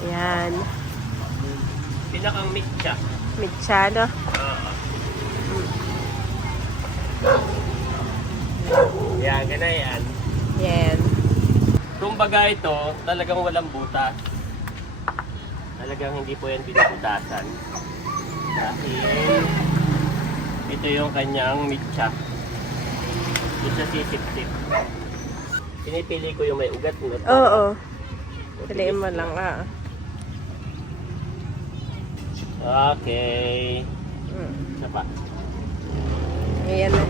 Ayan. Pinakang mitya. Mitsa, no? Yan, ganyan yan. Yan. Kumbaga ito, talagang walang butas. Talagang hindi po yan binubutasan. Dahil ito yung kanyang mitya. Mitya sisip-sip. Pinipili ko yung may ugat. Oo. Piliin mo lang, ah. Okay. Isa pa. Ayan na.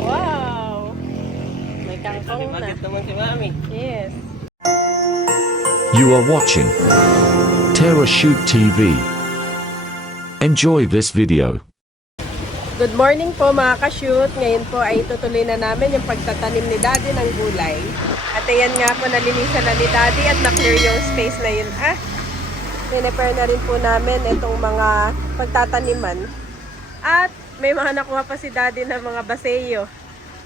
Wow! May kangkong na. Bakit naman si Mami? Yes. You are watching Terra Shoot TV. Enjoy this video. Good morning po mga ka-shoot. Ngayon po ay tutuloy na namin yung pagtatanim ni Daddy ng gulay. At ayan nga po, nalinisan na ni Daddy at na-clear yung space na yun. Pinepare na rin po namin itong mga pagtataniman. At may mga nakuha pa si Daddy ng mga baseyo,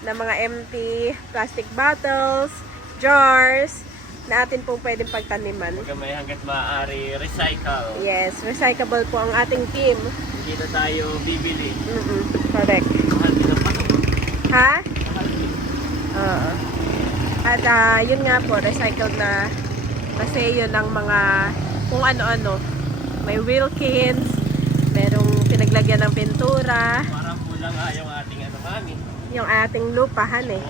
na mga empty plastic bottles, jars, na atin pong pwedeng pagtaniman. Huwag may hanggat maaari recycle. Yes, recyclable po ang ating team. Hindi na tayo bibili. Correct. Mahal din ang pato. Ha? Mahal din. Oo. At yun nga po, recycled na baseyo ng mga kung ano-ano. May Wilkins, merong pinaglagyan ng pintura, Parang kulang nga yung ating Mami. yung ating lupahan eh.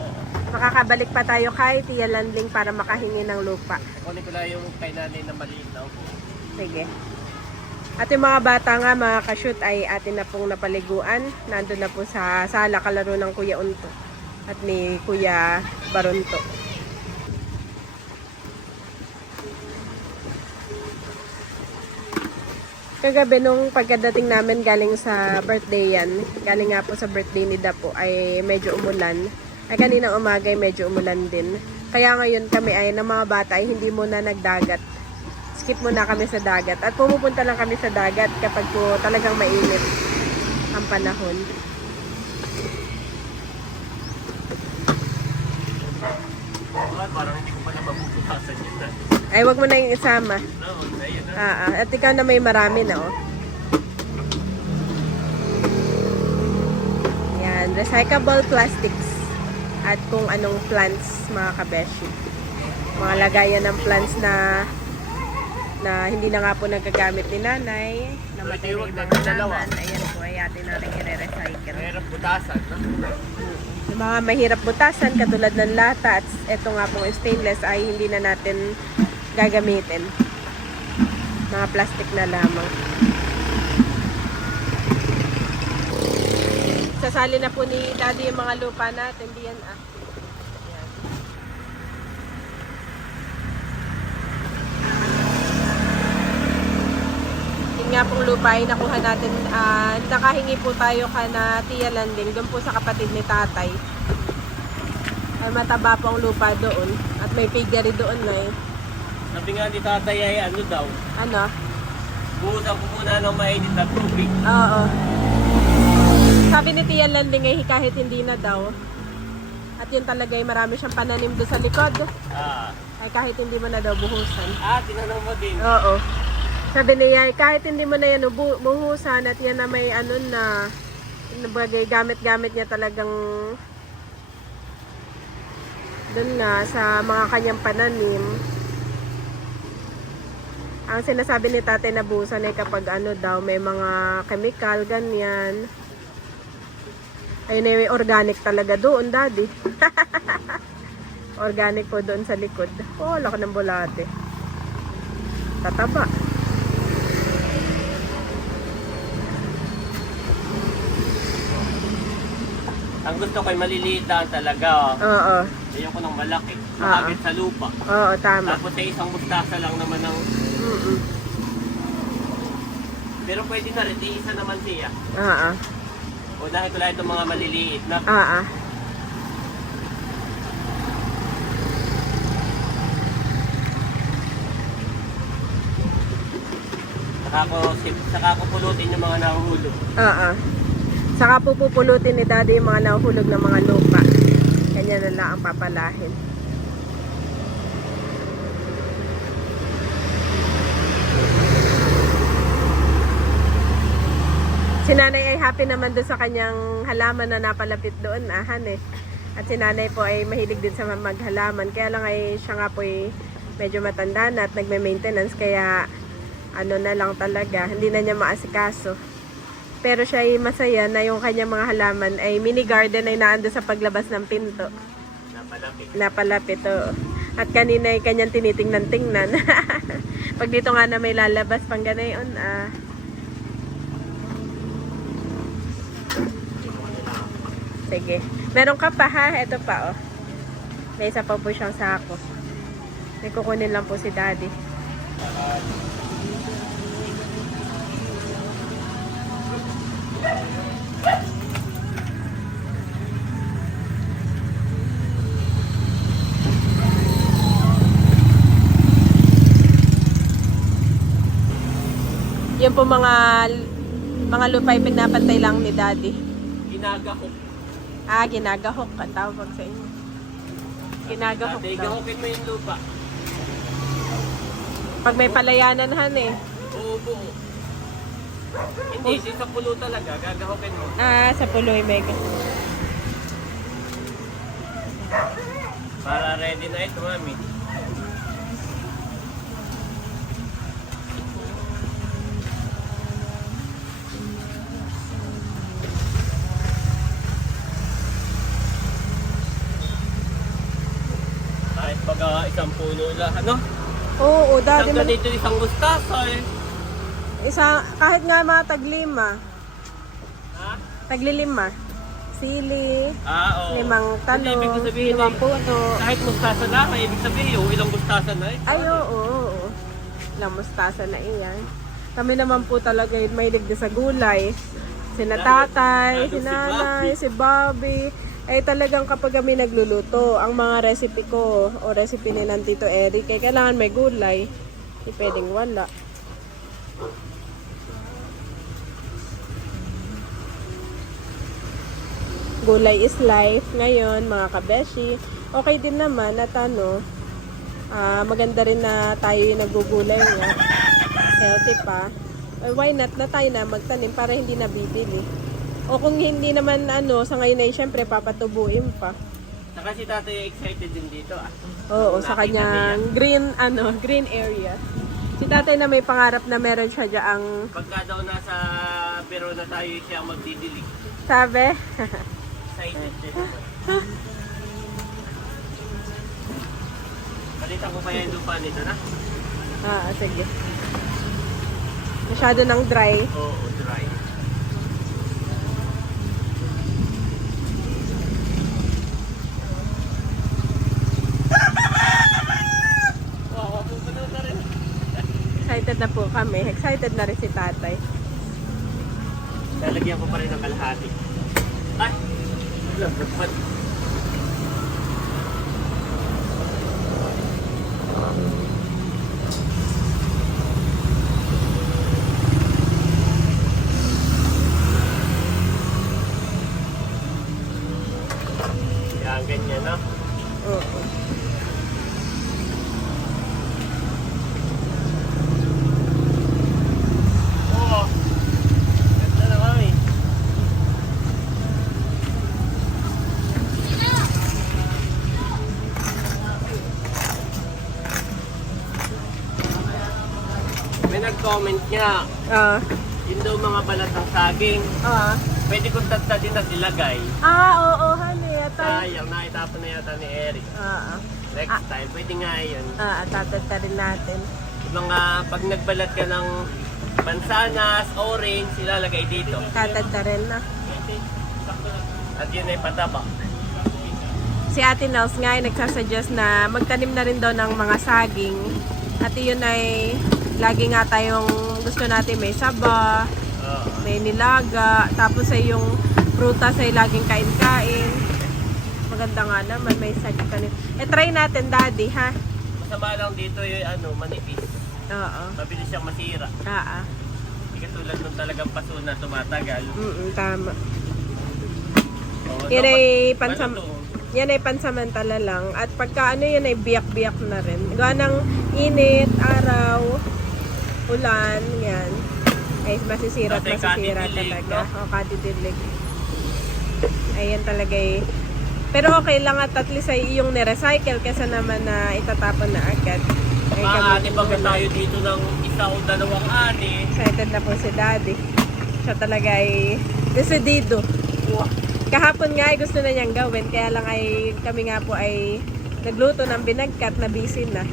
Makakabalik pa tayo kay Tia Landling para makahingi ng lupa. Kunin ko lang yung kay nanay na maliit na upo. Sige. At yung mga bata nga, mga ka-shoot, ay atin na pong napaliguan. Nandun na po sa sala kalaro ng Kuya Unto at ni Kuya Baronto. Kagabi nung pagkadating namin galing sa birthday yan, galing nga po sa birthday ni Dapo, ay medyo umulan. Ay kaninang umaga ay medyo umulan din. Kaya ngayon kami ay ng mga bata ay hindi muna nagdagat. Skip muna kami sa dagat. At pumupunta lang kami sa dagat kapag po talagang mainit ang panahon. Parang hindi ko pala mabubutasan yun na. Ay, wag mo na yung isama. No, ayun na. At ikaw na may marami na, oh. Yan, recyclable plastics. At kung anong plants, mga kabeshi. Mga lagayan ng plants na hindi na nga po nagagamit ni nanay. Namatay na yung mga laman. Ayan po, ay atin na rin i-recycle. Mahirap butasan, no? Yung mga mahirap butasan, katulad ng lata at eto nga pong stainless ay hindi na natin gagamitin. Mga plastic na lamang. Sasali na po ni Daddy yung mga lupa natin. Diyan Ayan. Yun nga pong lupa ay nakuha natin. Nakahingi po tayo na Tia Landing doon po sa kapatid ni Tatay. Ay mataba po ang lupa doon. At may piggery doon na eh. Sabi nga ni tatay ay ano daw, Ano? buhusan ko muna ng mainit na tubig. Oo. Sabi ni Tia Landing ay kahit hindi na daw. At yun talaga ay marami siyang pananim doon sa likod. Ay kahit hindi mo na daw buhusan. Tinanong mo din. Oo. Sabi niya, kahit hindi mo na yan buhusan at yan na may ano na bagay gamit-gamit niya talagang doon nga sa mga kanyang pananim. Ang sinasabi ni tatay na buhusan ay kapag ano daw, may mga chemical, ganyan. Ayun ay organic talaga doon, Daddy. Organic po doon sa likod. Oh, laki ng bulate. Tataba. Ang gusto ko ay maliliit lang talaga. Oo. Ayoko ng malaki. Makagit sa lupa. Oo, tama. Tapos sa isang mustasa lang naman ng... Pero pwede na rin, isa naman siya. Oo. Unahin ko lang itong mga maliliit na. Oo. Saka ko pulutin yung mga nahuhulog. Oo. Saka po pupulutin ni Daddy yung mga nahuhulog ng mga lupa. Kanya na lang ang papalahin. Si nanay ay happy naman doon sa kanyang halaman na napalapit doon, Han eh. At si nanay po ay mahilig din sa maghalaman. Kaya lang ay siya nga po ay medyo matanda na at nagme-maintenance. Kaya ano na lang talaga, hindi na niya maasikaso. Pero siya ay masaya na yung kanyang mga halaman ay mini garden ay naando sa paglabas ng pinto. Napalapit, oo. At kanina ay kanyang tinitingnan-tingnan. Pag dito nga na may lalabas pang ganayon, sige. Meron ka pa ha? Ito pa, oh. May isa pa po siyang sako. May kukunin lang po si Daddy. Yung po mga lupay pinapantay lang ni Daddy. Ginagahok. Ginagahok ang tawag sa inyo. Ginagahok Dati, daw. gahokin mo yung lupa. Pag may palayanan, Han eh. Oo, buo. Hindi, sa pulo talaga. Gagahokin mo. Sa Puloy Mega. Para ready na ito, mami. Kahit pag isang puno lang, ano? Oo, Daddy. Isang ganito, isang mustasa eh. Kahit nga mga taglima. Ha? Taglilima. Sili, Oo. 5 Hindi, ibig ko tanong, sabihin 5 eh, puno. kahit mustasa na, may ibig sabihin, ilang mustasa na eh. Ay, oo. Ilang mustasa na iyan. Kami naman po talaga mahilig din sa gulay. Sina tatay, Lalo si si nanay, si Bobby. Ay talagang kapag kami nagluluto, ang mga recipe ko o recipe ni Tito Eric, ay kailangan may gulay. Hindi pwedeng wala. Gulay is life ngayon, mga kabeshi. Okay din naman at maganda rin na tayo yung nagugulay nga. Healthy pa. Why not na tayo na magtanim para hindi nabibili. O kung hindi naman sa ngayon ay syempre papatubuin pa. Saka si tatay excited din dito ah. Oo, sa kanyang green area. Si tatay na may pangarap na meron siya diyaang Pagka daw nasa pero na tayo siya magdidilig. sabi. Excited din naman. Palitan ko kaya yung lupa nito na? Sige. Masyado ng dry. Oo, dry. Wow, pupuno na rin. Excited na po kami. Excited na rin si tatay. Lalagyan ko pa rin ng kalahati. Ay! Ba't? Yan, ganyan, no? Oo. Oo. Ganda na kami. May nag-comment niya, yun daw mga balat ng saging. Pwede kong tatadin at ilagay. Oo, honey. Sayang, naitapon na yata ni Eric. Next time, pwede nga yun. Tatata rin natin. Mga pag nagbalat ka ng mansanas, orange, ilalagay dito. Tatata rin na. At yun ay pataba. Si Ate Nels nga ay nagsasuggest na magtanim na rin daw ng mga saging. At yun ay lagi nga tayong gusto natin may saba, may nilaga, tapos ay yung prutas ay laging kain-kain. Maganda nga naman, may saging kanil. Try natin, Daddy, ha? Masama lang dito yung manipis. Oo. Mabilis siyang masira. Hindi katulad nung talagang paso na tumatagal. Tama. Oo, Yan dapat- ay ano to? yan ay pansamantala lang. At pagka yan ay biyak-biyak na rin. Gawa ng init, araw, ulan, yan. ay masisira at Dati masisira kadidilig, talaga. no? O, kadidilig. Ayan talaga eh. Pero okay lang at least ay yung ni-recycle kesa naman na itatapon na agad. Ay, Maaani pa ba gamitin tayo dito ng 1 o 2 ani? Excited na po si Daddy. Siya talaga ay decidido. Kahapon nga ay gusto na niyang gawin. Kaya lang ay kami nga po ay nagluto ng binagkat na busy na.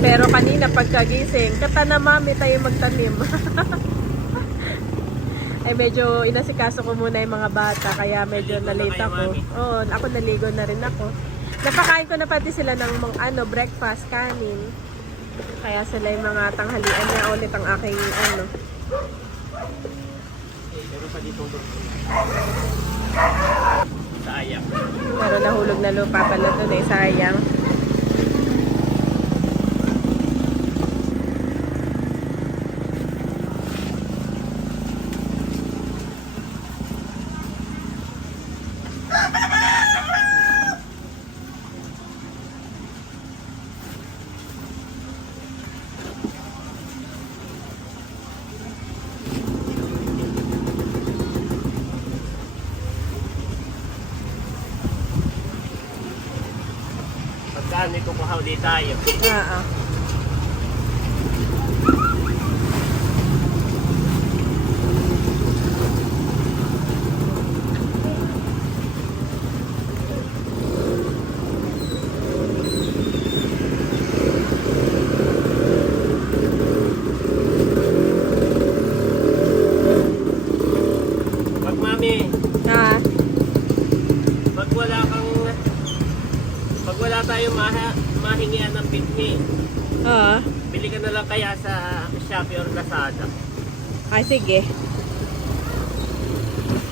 Pero kanina pagkagising, kata na mami tayo magtanim. Ay medyo inasikaso ko muna yung mga bata kaya medyo Naligo na nalate kayo, ako. mami? Oo, ako naligo na rin ako. Napakain ko na pati sila ng mga breakfast kanin. Kaya sila yung mga tanghalian niya ulit ang aking Meron pa dito sayang. pero nahulog na lupa pala doon eh, sayang. Pagkaan may kukuhaw di tayo. Oo. Pag mami, Ah, pag wala tayong mahingian ng pitney, oo. bili ka na lang kaya sa Shopee or Lazada. Ay, sige.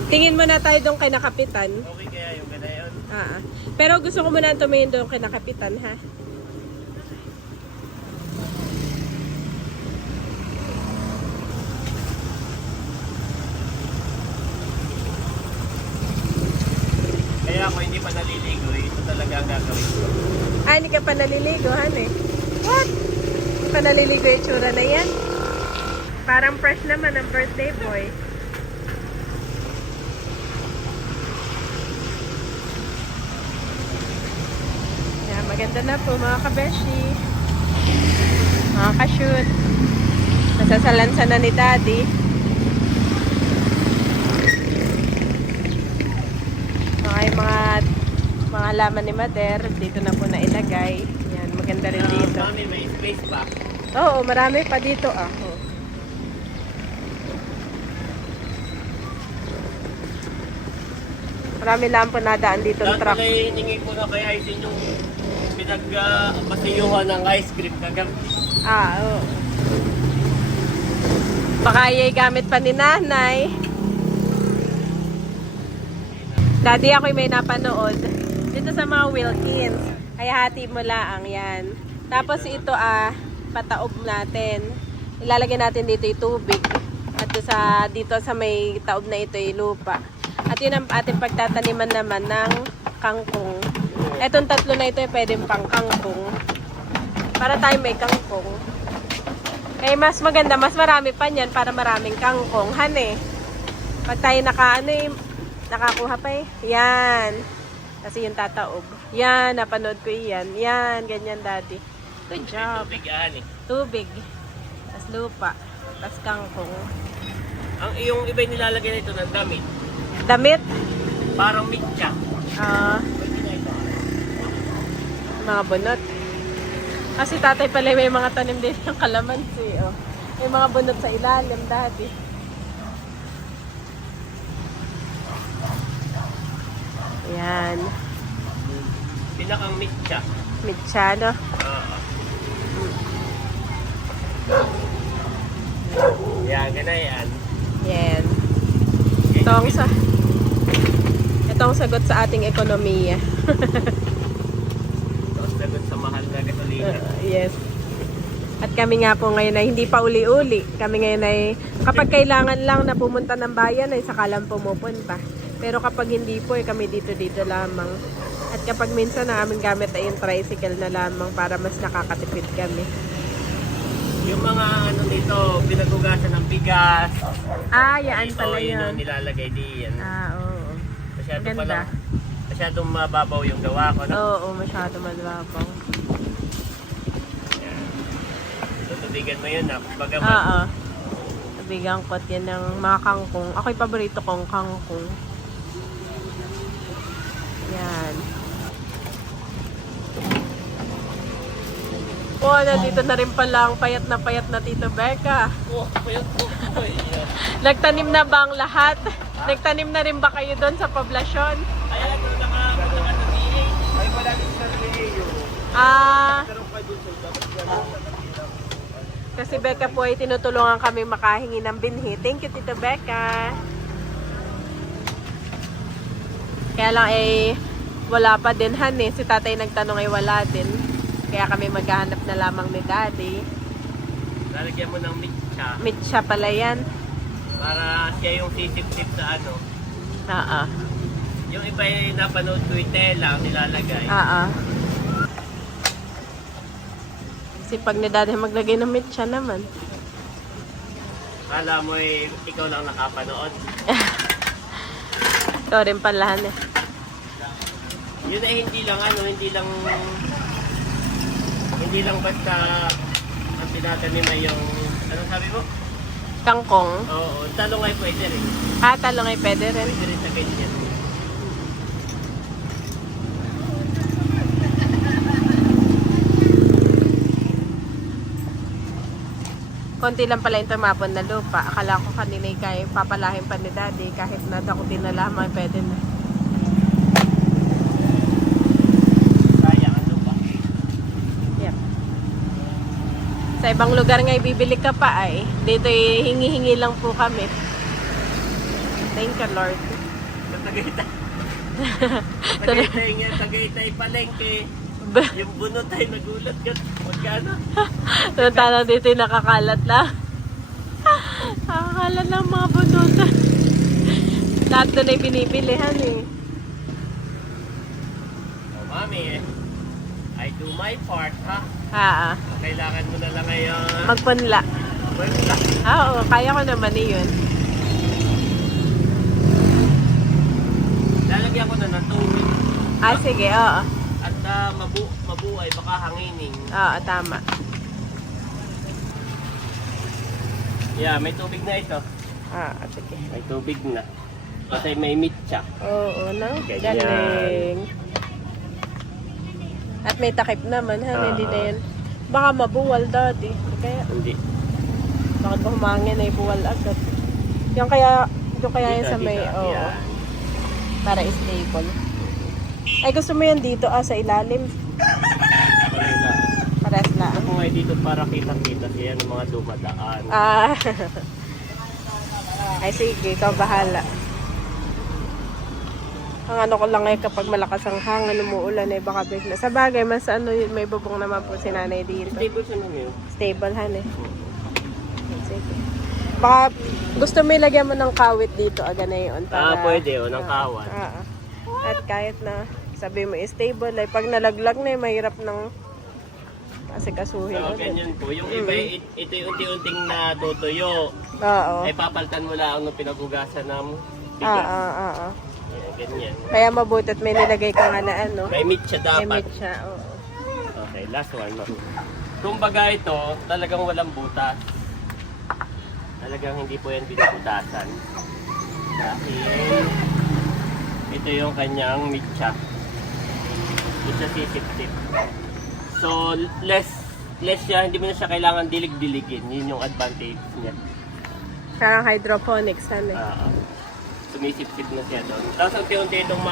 Tingin mo na tayo doon kay Nakapitan. Okay kaya yung ganayon? Ah, pero gusto ko muna tumingin doon kay Nakapitan, ha? Kaya ako hindi pa naliligo, ito talaga ang gagawin ko. Ah, hindi ka pa naliligo, han eh. What? Hindi pa naliligo yung tsura na yan? Parang fresh naman ang birthday boy. Yan, maganda na po mga kabeshi. Mga ka-shoot. Nasasalansa na ni Daddy. Okay, mga laman ni Mother, dito na po na ilagay. Yan, maganda rin dito. Mami, may space pa. Oo, marami pa dito ah. Oh. Marami lang po nadaan dito ng Dahil truck. pala hiningi ko na kay Aisin yung pinag-pasiyuhan ng ice cream kagabi. Ah, oo. Baka yay gamit pa ni nanay. Daddy, ako'y may napanood. Dito sa mga Wilkins. Ay hati mo lang yan. Tapos ito pataob natin. Ilalagay natin dito yung tubig. At dito sa may taob na ito yung lupa. At yun ang ating pagtataniman naman ng kangkong. Etong tatlo na ito ay pwedeng pang kangkong. Para tayo may kangkong. Eh mas maganda, mas marami pa niyan para maraming kangkong. Han pag tayo nakakuha pa Yan. Kasi yung tataob. Yan, napanood ko yan. Yan, ganyan Daddy. Good job. Tubig ani. Tubig. Tas lupa. Tas kangkong. Ang iyong iba yung nilalagay na ito ng damit. Damit. Parang mitya. Pwede na ito. Mga bunot. Kasi tatay pala may mga tanim din ng kalamansi. Oh. May mga bunot sa ilalim, Daddy. Yan. Pinakang mitya. Mitsa, no? Yan, ganayan. Yan. Ito ang sagot sa ating ekonomiya. Tapos lagot sa mahal na gasolina. Yes. At kami nga po ngayon ay hindi pa uli-uli. Kami ngayon ay kapag kailangan lang na pumunta ng bayan ay saka lang pumupunta. Pero kapag hindi po kami dito lamang. At kapag minsan ang aming gamit ay yung tricycle na lamang para mas nakakatipid kami. Yung mga ano nito, pinagugasan ng bigas. Ah, yan Ito, pala yun yun. ang nilalagay diyan. Ah, oo. Ganda. Masyadong mababaw yung gawa ko. No? Oo, masyado malabaw. Tutubigan mo yun na. Kumbaga Oo. Nabigang kot yan ng mga kangkong. Ako'y paborito kong kangkong. Yan. Oh, nandito na rin pala ang payat na Tito Becca. Oh, payat ko. Nagtanim na ba ang lahat? Nagtanim na rin ba kayo doon sa poblasyon? Ayan, kung naka sa DA. Ay, wala din sa DA. Ah, Pero pa dun sa kasi Becca po ay tinutulungan kami makahingi ng binhi. Thank you, Tito Becca. Kaya lang wala pa din han eh. Si tatay nagtanong ay wala din. Kaya kami maghahanap na lamang ni Daddy. lalagyan mo ng mitsa Mitsa pala yan. para siya yung sisip-sip sa ano. Oo. Yung iba yung napanood ko yung tela nilalagay. Oo. Kasi pag ni Daddy maglagay ng mitsa naman. Kala mo ikaw lang nakapanood. Ito rin pala eh. Yun ay hindi lang basta ang tinatanim ay yung, ano sabi mo? Kangkong. Oo, talong ay pwede rin. Ah, talong ay pwede rin. Pwede rin sa ganyan. Konti lang pala yung tumapon na lupa. Akala ko kanina kaya papalahin pa ni Daddy. Kahit nadakutin na lamang, pwede na. Sayang ang lupa. Yep. Sa ibang lugar nga bibili ka pa ay. Dito hingi-hingi lang po kami. Thank you, Lord. Sa Tagaytay palengke. Yung bunot ay nagulat ka. Magkano? Tala dito yung nakakalat lang. Nakakalat lang mga bunutan. Lahat doon ay binibilihan eh. Oh, mami I do my part, ha? Kailangan mo na lang ngayon. Magpunla. Wala. Oo, kaya ko naman eh yun. Lalagyan ko na ng tubig. Sige, oo. At mabuhay, baka hangining. Oo, tama. Yeah, may tubig na ito. Sige. May tubig na. Kasi may mitsa. Oo, no? Ganyan. Galing. At may takip naman, ha? Hindi na yan. Baka mabuwal, Daddy. Kaya, Hindi. bakit ba humangin ay buwal agad? Yung kaya yan sa may, Dito, oo. yan. Para stable. Ay, gusto mo yan dito, sa ilalim. Kanina. Pares na. Ako nga dito para kitang-kita siya ng mga dumadaan. Ay, sige, ikaw bahala. Ang ano ko lang ay kapag malakas ang hangin, umuulan eh, baka bigla. Sa bagay, mas may bubong naman po si nanay dito. Stable siya naman yun. Stable, han eh. Sige. Baka gusto mo ilagyan mo ng kawit dito, na yun. Pwede, ng kawan. At kahit na sabi mo stable, ay pag nalaglag na mahirap ng asikasuhin. So, ganyan po. Yung iba, ito yung unti-unting natutuyo. Oo. Ay papalitan mo lang nung pinagugasan ng bigas. Oo. Yan, ganyan. Kaya mabutit may nilagay ka nga na ano. May meat siya dapat. May meat siya, oo. Okay, last one. Kumbaga ito, talagang walang butas. Talagang hindi po yan binubutasan. Dahil ito yung kanyang mitsa. Ito siya sisip-sip. So, less siya, hindi mo na siya kailangan dilig-diligin. Yun yung advantage niya. Parang hydroponics, ano eh. Sumisip-sip na siya doon. Tapos unti-unti itong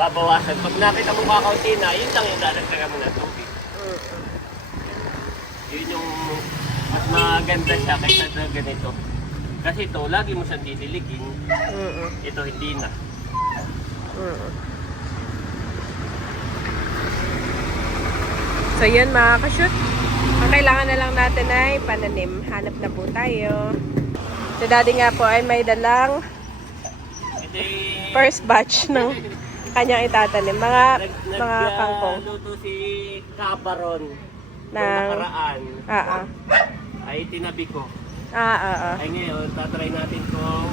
babawasan. Pag nakita mo kakaunti na, yun lang yung dadagdagan mo na tubig. Yun yung mas maganda siya kaysa sa ganito. Kasi ito, lagi mo siyang didiligin. Ito hindi na. So yun mga ka-shoot. Ang kailangan na lang natin ay pananim. Hanap na po tayo. Si Daddy nga po ay may dalang Ito first batch ng kanyang itatanim. Mga kangkong. Nagluto si Kabaron. nakaraan, Ah, ay tinabi ko. ah. Ay ngayon, tatry natin kung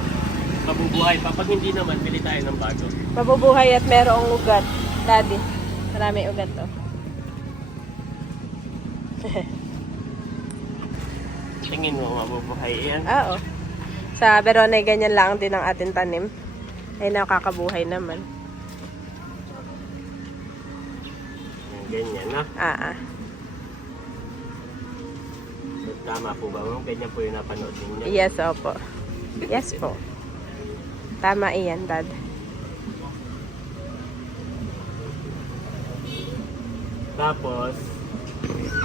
mabubuhay pa. Pag hindi naman, bili tayo ng bago. Mabubuhay at merong ugat. Daddy, marami ugat to. Tingin mo, mabubuhay yan. Oo. Sa Verona, ganyan lang din ang ating tanim. Ay nakakabuhay naman. Ganyan na. Ah. Tama po ba? Ganyan po yung napanood ninyo. Yes, opo. Yes po. Tama iyan, Dad. Tapos,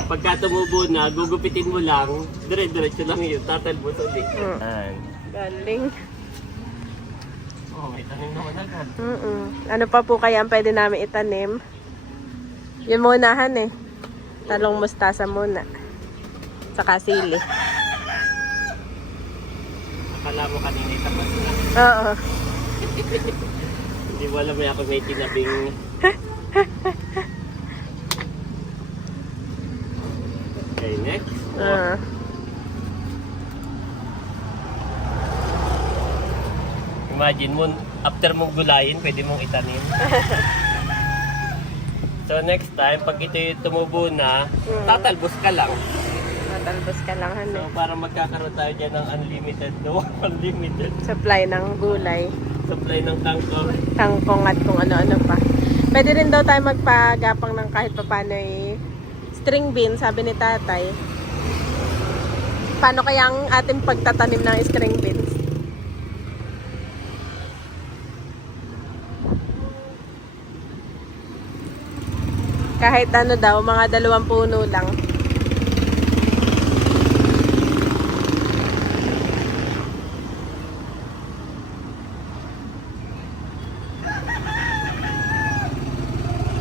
pagka tumubo na, gugupitin mo lang, dire-diretso lang yun, tatalbos ulit. Yan. Galing. Oh, may tanim naman agad. Ano pa po kaya ang pwede namin itanim? Yun munahan eh. Talong mustasa muna. Saka sili. Akala mo kanina tapos na. Oo. Hindi mo alam may ako may tinabing... Okay, next. Imagine mo, after mong gulayin, pwede mong itanim. So next time, pag ito yung tumubo na, tatalbos ka lang. Matalbos ka lang, So ano. para magkakaroon tayo dyan ng unlimited, no? Unlimited Supply ng gulay. supply ng kangkong. Kangkong at kung ano-ano pa. Pwede rin daw tayo magpagapang ng kahit papano string bean, sabi ni tatay. Paano kaya ang ating pagtatanim ng string beans? Kahit ano daw, mga 2 puno lang.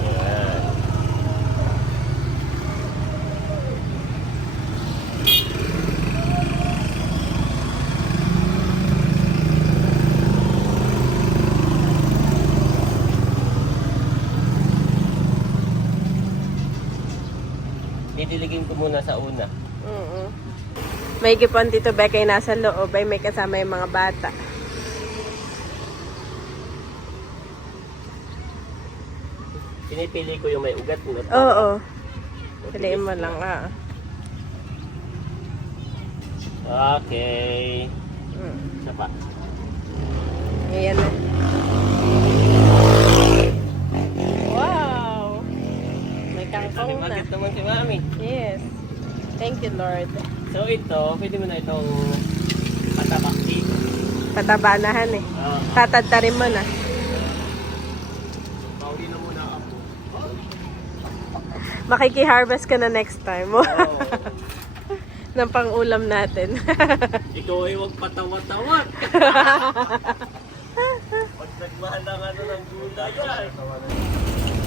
Yan. Didiligin ko muna sa una. May gipon dito ba kay nasa loob ay may kasama yung mga bata. Pinipili ko yung may ugat. No? Oo. Piliin mo lang, Okay. Isa pa. Ayan na. Wow! May kangkong na. Magit naman si Mami. Yes. Thank you, Lord. So ito, pwede mo na itong patabak dito. Patabanahan eh. Tatadtarin mo na. Pauli na muna ako. Makiki-harvest ka na next time mo. Oh. Ng pang-ulam natin. Ikaw ay huwag patawa-tawa. Huwag nagmahal ng ano ng gulay.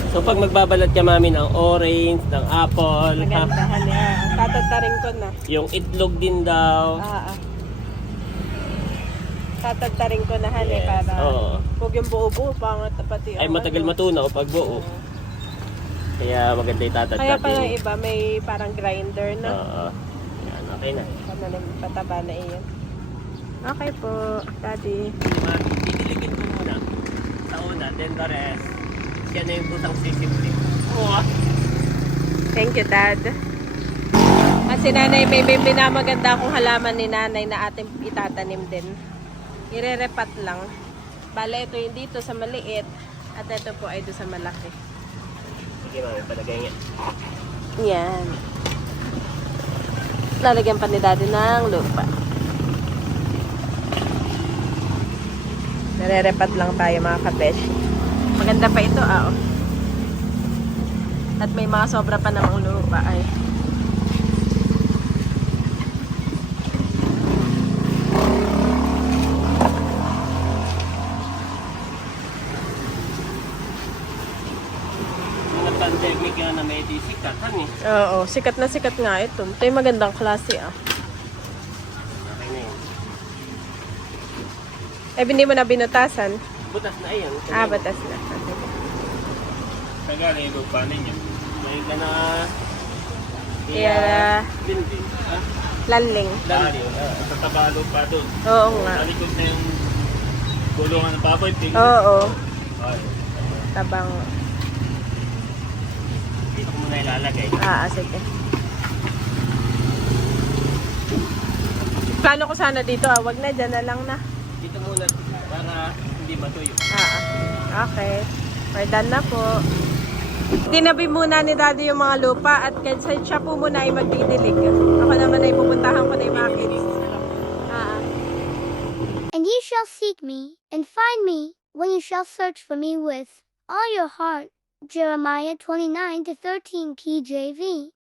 So pag magbabalat ka Mami ng orange, ng apple, Magandahan niya. Tatadtarin ko na. yung itlog din daw. Tatadtarin ko na hali Yes, para oo. huwag yung buo-buo pangat pati Ay ang matagal ano. matunaw pag buo. Kaya maganda yung Kaya tatadtad pala din. iba may parang grinder na. Oo. Yan, okay na. Pataba na iyan. Okay po, Daddy. Didiligin ko muna sa una, then the rest. Yan na yung pusang sisimple. Oh. Thank you, Dad. At si Nanay, may binamaganda akong halaman ni Nanay na ating itatanim din. Irerepat lang. Bale, ito yung dito sa maliit. At ito po ay doon sa malaki. Sige Mami, palagay nga. Yan. Lalagyan pa ni Daddy ng lupa. Narerepat lang tayo mga kabesh. Maganda pa ito, oh. At may mga sobra pa namang lupa, ay. Mga pandemic yan na may disikatan eh. Oo, sikat na sikat nga ito. Ito yung magandang klase, ah. Okay na yun. Eh, hindi mo na binutasan. Butas na yan. Batas na. Tagal eh, pa ninyo. Ngayon ka na Yeah. Building. Lanling. Lalo. Sa tabalo pa doon. Oo nga. Sa likod na yung gulungan ng baboy. Oo. Tabang. Dito ko muna ilalagay. Sige. Plano ko sana dito, wag na, dyan na lang na. Dito muna para hindi matuyo. Okay. We're done na po. Tinabi muna ni Daddy yung mga lupa at kasi siya po muna ay magdidilig. Ako naman ay pupuntahan ko na yung mga kids. And ye shall seek me, and find me, when you shall search for me with all your heart. Jeremiah 29-13 KJV.